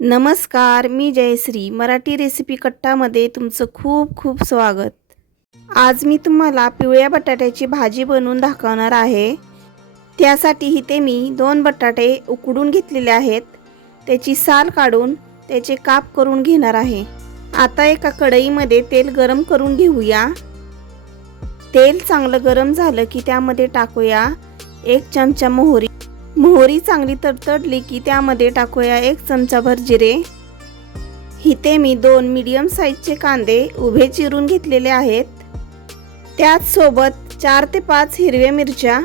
नमस्कार मी जयश्री. मराठी रेसिपी कट्टामध्ये तुमचं खूप खूप स्वागत. आज मी तुम्हाला पिवळ्या बटाट्याची भाजी बनवून दाखवणार आहे. त्यासाठी इथे मी दोन बटाटे उकडून घेतलेले आहेत. त्याची साल काढून त्याचे काप करून घेणार आहे. आता एका कढईमध्ये तेल गरम करून घेऊया. तेल चांगलं गरम झालं की त्यामध्ये टाकूया एक चमचा मोहरी. मोहरी चांगली तडतडली की त्यामध्ये टाकूया एक चमचाभर जिरे इथे मी दोन मीडियम साईजचे कांदे उभे चिरून घेतलेले आहेत. त्याचसोबत चार ते पाच हिरव्या मिरच्या.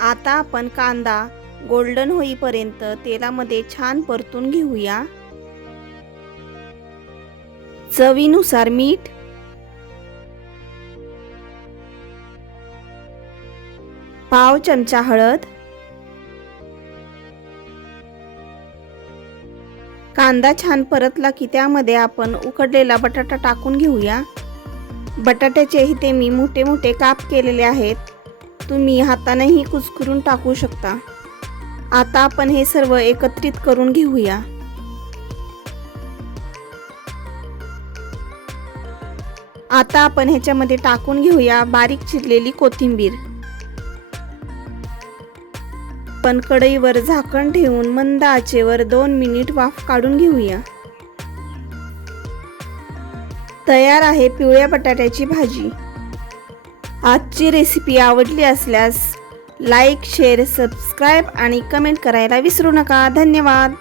आता आपण कांदा गोल्डन होईपर्यंत तेलामध्ये छान परतून घेऊया. चवीनुसार मीठ. पाव चमचा हळद. कांदा छान परतला की त्यामध्ये आपण उकडलेला बटाटा टाकून घेऊया. बटाट्याचे इथे मी मोठे मोठे काप केलेले आहेत. तुम्ही हातानेही कुचकरून टाकू शकता. आता आपण हे सर्व एकत्रित करून घेऊया. आता आपण ह्याच्यामध्ये टाकून घेऊया बारीक चिरलेली कोथिंबीर. आपण कढईवर झाकण ठेवून मंद आचेवर दोन मिनिट वाफ काढून घेऊया. तयार आहे पिवळ्या बटाट्याची भाजी. आजची रेसिपी आवडली असल्यास लाईक शेअर सबस्क्राईब आणि कमेंट करायला विसरू नका. धन्यवाद.